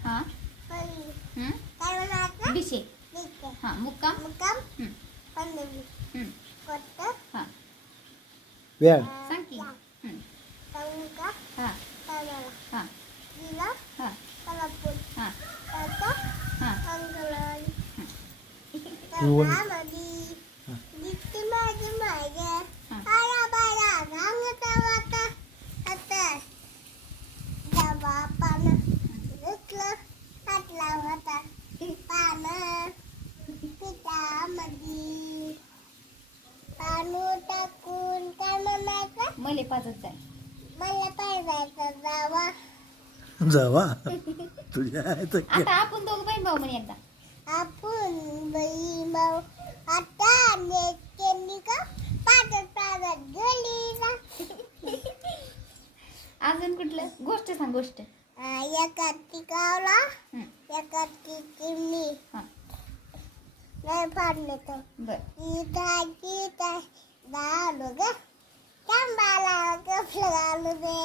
हा बिशे हा मुक्काम हा वेळ सांग की हा हा हा हा हा ऊन मले पाजत जाय जावा तुझ्या आता आपण दोघ बहीण भाऊ म्हणे एकदा आपण बहीण भाऊ आता केली का पादत पादत गेली अजून कुठलं गोष्ट सांग गोष्ट एका टिकावला एका टिकली हा नाही फाडले तर बर इथं दालू ग कांबाला कपलं घालू दे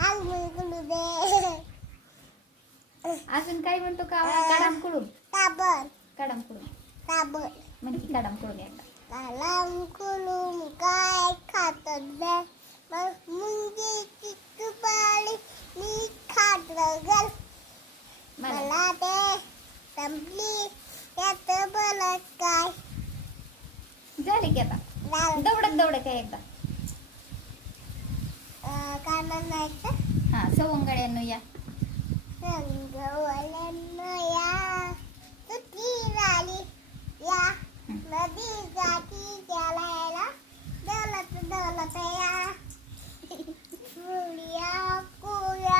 आंघोळ करू दे अजून काय म्हणतो का काडामकडून काबर काडामकडून काबर म्हणजे काडामकडून एकदा कालाम कुलूम काय खातात बे मुंगी चिकपाळी मी खात गल मला ते संपली त्यात बोलत काय झाले की आता दौडत काय एकदा काय म्हणायचं हा सवंगड्यांनो या रंगवल्यांना या सुट्टी झाली या नदी जाती चालायला दौलत दौलत या फुलिया कुया